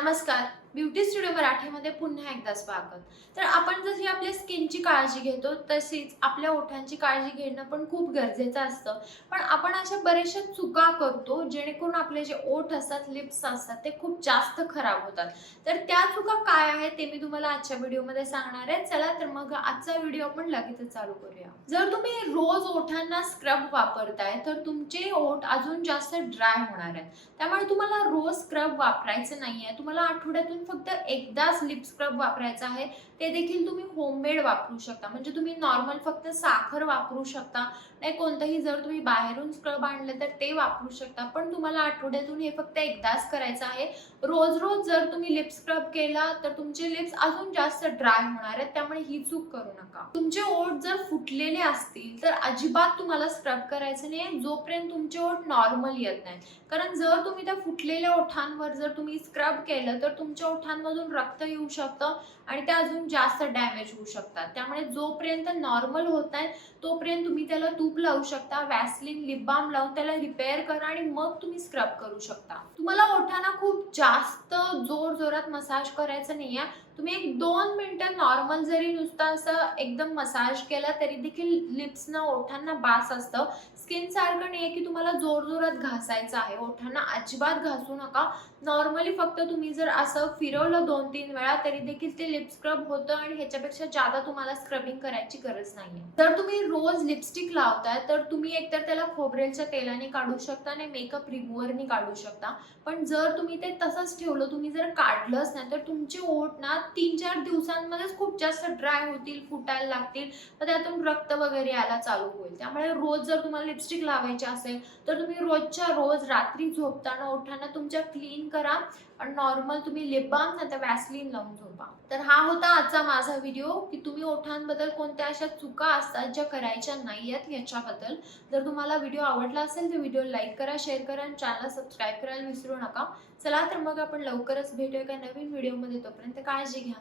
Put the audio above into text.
नमस्कार. Beauty studio मराठीमध्ये पुन्हा एकदा स्वागत. तर आपण जशी आपल्या स्किनची काळजी घेतो तशीच आपल्या ओठांची काळजी घेणं पण खूप गरजेचं असतं. पण आपण अशा बऱ्याचशा चुका करतो जेणेकरून आपले जे ओठ असतात, लिप्स असतात ते खूप जास्त खराब होतात. तर त्या चुका काय आहेत ते मी तुम्हाला आजच्या व्हिडिओमध्ये सांगणार आहे. चला तर मग आजचा व्हिडिओ आपण लगेचच चालू करूया. जर तुम्ही रोज ओठांना स्क्रब वापरताय तर तुमचे ओठ अजून जास्त ड्राय होणार आहेत. त्यामुळे तुम्हाला रोज स्क्रब वापरायचं नाहीये. तुम्हाला आठवड्यातून फक्त एकदाच लिप स्क्रब वापरायचा आहे. ते देखील तुम्ही होममेड वापरू शकता. म्हणजे तुम्ही नॉर्मल फक्त साखर वापरू शकता. नाही कोणतंही जर तुम्ही बाहेरून स्क्रब आणलं तर ते वापरू शकता. पण तुम्हाला आठवड्यातून हे फक्त एकदाच करायचं आहे. रोज-रोज जर तुम्ही लिप स्क्रब केला तर तुमचे लिप्स अजून जास्त ड्राय होणार आहेत. त्यामुळे ही चूक करू नका. तुमचे ओठ जर फुटलेले असतील तर अजिबात तुम्हाला स्क्रब करायचं नाही जोपर्यंत तुमचे ओठ नॉर्मल येत नाही. कारण जर तुम्ही त्या फुटलेल्या ओठांवर जर तुम्ही स्क्रब केलं तर तुमच्या ओठांमधून रक्त येऊ शकतं आणि ते अजून जास्त डॅमेज होऊ शकतात. त्यामुळे जोपर्यंत नॉर्मल होत नाही तोपर्यंत तुम्ही त्याला तूप लावू शकता, वॅसलीन, लिप बाम लावून त्याला रिपेअर करा आणि मग तुम्ही स्क्रब करू शकता. तुम्हाला ओठांना खूप जास्त जोरात मसाज करायचं नाहीये. तुम्ही एक 2 मिनिटं नॉर्मल जरी नुसतं असं एकदम मसाज केला तरी देखील लिप्सना ओठांना बास असतं. स्किन सारखं नाहीये की तुम्हाला जोरात घासायचं आहे. ओठांना अजिबात घासू नका. नॉर्मली फक्त तुम्ही जर असं फिरवलं 2-3 वेळा तरी देखील ते लिप स्क्रब होतं आणि ह्याच्यापेक्षा जादा तुम्हाला स्क्रबिंग करायची गरज नाहीये. जर तुम्ही रोज लिपस्टिक लावताय तर तुम्ही एकतर त्याला खोबरेलच्या तेलाने काढू शकता आणि मेकअप रिमूव्हरनी काढू शकता. पण जर तुम्ही ते तसंच ठेवलं, तुम्ही जर काढलंच नाही तर तुमचे ओठ ना 3-4 दिवसांमध्येच खूप जास्त ड्राय होतील, फुटायला लागतील, तर त्यातून रक्त वगैरे यायला चालू होईल. त्यामुळे रोज जर तुम्हाला लिपस्टिक लावायची असेल तर तुम्ही रोजच्या रोज रात्री झोपताना ओठांना तुमच्या क्लीन करा आणि नॉर्मल तुम्ही लिप बाम नाहीतर वॅसलीन लावून झोपा. तर हा होता आजचा माझा व्हिडिओ की तुम्ही ओठांबद्दल कोणत्या अशा चुका असतात ज्या करायच्या नाहीयेत याच्याबद्दल. जर तुम्हाला व्हिडिओ आवडला असेल तर व्हिडिओ लाईक करा, शेअर करा आणि चॅनलला सबस्क्राईब करायला विसरू नका. चला तर मग आपण लवकरच भेटूया एका नवीन व्हिडिओमध्ये. तोपर्यंत काळजी घ्या.